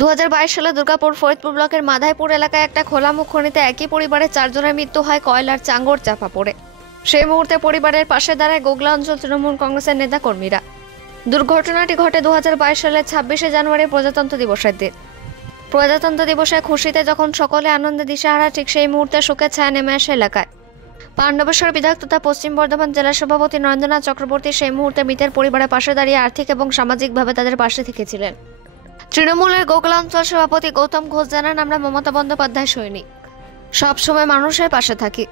2022 সালে দুর্গাপুর ফরিদপুর ব্লকের মাধাইপুর এলাকায় একটা খোলামুখ খনিতে একই পরিবারের 4 জনের মৃত্যু হয় কয়লার চাঙ্গর চাপা পড়ে। সেই মুহূর্তে পরিবারের পাশে দাঁড়ায় গোগলা অঞ্চল তৃণমূল কংগ্রেসের নেতাকর্মীরা। দুর্ঘটনাটি ঘটে 2022 সালের 26শে জানুয়ারি প্রজাতন্ত্র দিবসের দিন। প্রজাতন্ত্র দিবসে খুশিতে যখন সকলে আনন্দে দিশেহারা, ঠিক সেই মুহূর্তে শোকের ছায়া নেমে আসে এলাকায়। পাণ্ডবেশ্বর বিধায়ক তথা পশ্চিম বর্ধমান জেলা সভাপতি নরেন্দ্রনাথ চক্রবর্তী সেই মুহূর্তে মৃতের পরিবারের পাশে দাঁড়িয়ে আর্থিক এবং সামাজিকভাবে তাদের পাশে থেকেছিলেন। তৃণমূলের গোগলা অঞ্চল সভাপতি গৌতম ঘোষ জানান, আমরা মমতা বন্দ্যোপাধ্যায় সৈনিক, সবসময় মানুষের পাশে থাকি।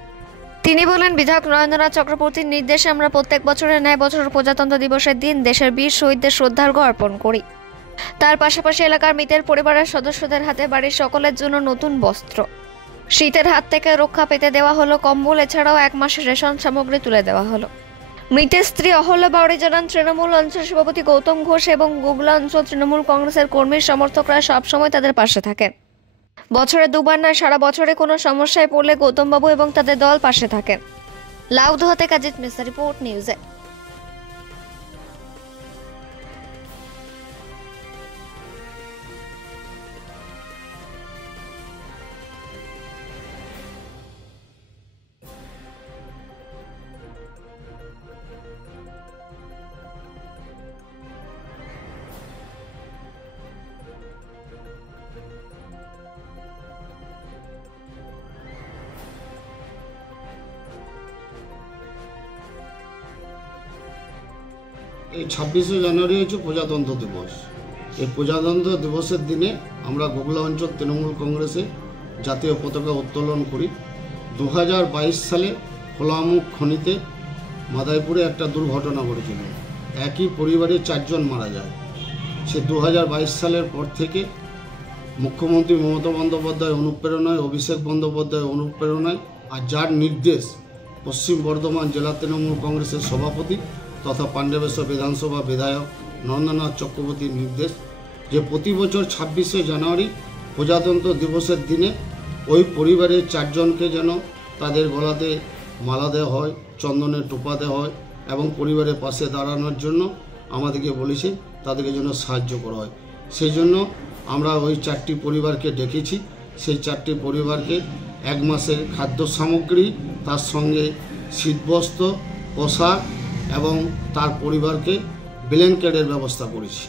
তিনি বলেন, বিধায়ক নরেন্দ্রনাথ চক্রবর্তীর নির্দেশে আমরা প্রত্যেক বছরের ন্যায় বছর প্রজাতন্ত্র দিবসের দিন দেশের বীর শহীদদের শ্রদ্ধার্ঘ্য অর্পণ করি। তার পাশাপাশি এলাকার মৃতের পরিবারের সদস্যদের হাতে বাড়ির সকলের জন্য নতুন বস্ত্র, শীতের হাত থেকে রক্ষা পেতে দেওয়া হলো কম্বল, এছাড়াও 1 মাসের রেশন সামগ্রী তুলে দেওয়া হলো। মৃতের স্ত্রী অহল্যা বাউরি জানান, তৃণমূল অঞ্চল সভাপতি গৌতম ঘোষ এবং গোগলা অঞ্চল তৃণমূল কংগ্রেসের কর্মী সমর্থকরা সবসময় তাদের পাশে থাকেন। বছরে 2 বার নয়, সারা বছরে কোনো সমস্যায় পড়লে গৌতমবাবু এবং তাদের দল পাশে থাকেন। লাউদহ থেকে কাজিত মিশ্রা, রিপোর্ট নিউজে। এই 26শে জানুয়ারি হচ্ছে প্রজাতন্ত্র দিবস। এই প্রজাতন্ত্র দিবসের দিনে আমরা গোগলা অঞ্চল তৃণমূল কংগ্রেসে জাতীয় পতাকা উত্তোলন করি। 2022 সালে খোলামুখ খনিতে মাদাইপুরে একটা দুর্ঘটনা ঘটেছিল, একই পরিবারের 4 জন মারা যায়। সে 2022 সালের পর থেকে মুখ্যমন্ত্রী মমতা বন্দ্যোপাধ্যায় অনুপ্রেরণায়, অভিষেক বন্দ্যোপাধ্যায় অনুপ্রেরণায় আর যার নির্দেশ পশ্চিম বর্ধমান জেলা তৃণমূল কংগ্রেসের সভাপতি তথা পাণ্ডবেশ্বর বিধানসভা বিধায়ক নরেন্দ্রনাথ চক্রবর্তীর নির্দেশ যে প্রতি বছর 26শে জানুয়ারি প্রজাতন্ত্র দিবসের দিনে ওই পরিবারের 4 জনকে যেন তাদের গলাতে মালা দেওয়া হয়, চন্দনের টোপা দেওয়া হয় এবং পরিবারের পাশে দাঁড়ানোর জন্য আমাদেরকে বলেছে তাদেরকে যেন সাহায্য করা হয়। সেই জন্য আমরা ওই 4টি পরিবারকে ডেকেছি। সেই 4টি পরিবারকে 1 মাসের খাদ্য সামগ্রী, তার সঙ্গে শীতবস্ত্র, পোশাক এবং তার পরিবারকে ব্ল্যাঙ্কেটের ব্যবস্থা করেছি।